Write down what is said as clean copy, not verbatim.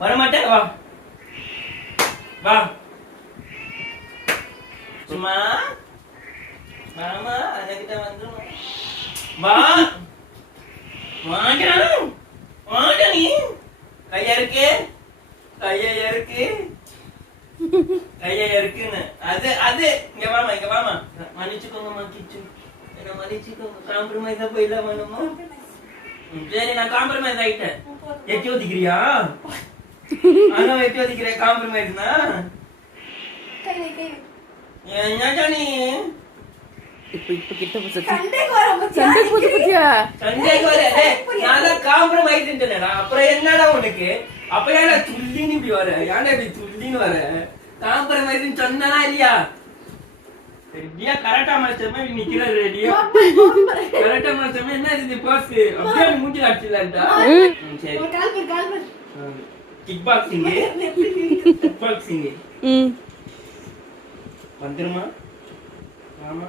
வரமாட்டேன். வா வா சும்மா மாமா அதகிட்ட வந்துடும். வா மாட்டேன் மாட்டேன். நீ கையா இருக்கு கையா இருக்கு கையா இருக்குன்னு அது அது இங்க வாமா மன்னிச்சுக்கோங்கம்மா. கிச்சு என்ன மன்னிச்சுக்கோங்க. காம்ப்ரமைஸா போயிடலாம் வேணுமா? சரி நான் காம்ப்ரமைஸ் ஆயிட்டேன். எட்டி ஒதுக்கிறியா? ஆனா எட்டி ஒதுக்கிற காம்ப்ரமைஸ்னா என்னடா நீ இப்ப கிட்ட போச்சு. சண்டைக்கு போச்சு பத்தியா? சண்டைக்கு வர நான் காம்ப்ரமைஸ்ன்றேடா. அப்புறம் என்னடா உனக்கு? அப்ப ஏன்டா துள்ளின்னு இப்படி வர? ஏன்டா இப்படி துள்ளின்னு வர? காம்ப்ரமைஸ்ன்னு சொன்னா இல்லையா? ரெடியா கரெக்டா மாஸ்டர்மா நிக்கிற ரெடியா கரெக்டா மாஸ்டர்மா என்ன இது பாஸ் அப்படியே மூஞ்சி அடிச்சலடா. சரி கால் கிக் பாக்ஸிங் வந்துருமா? ஆமா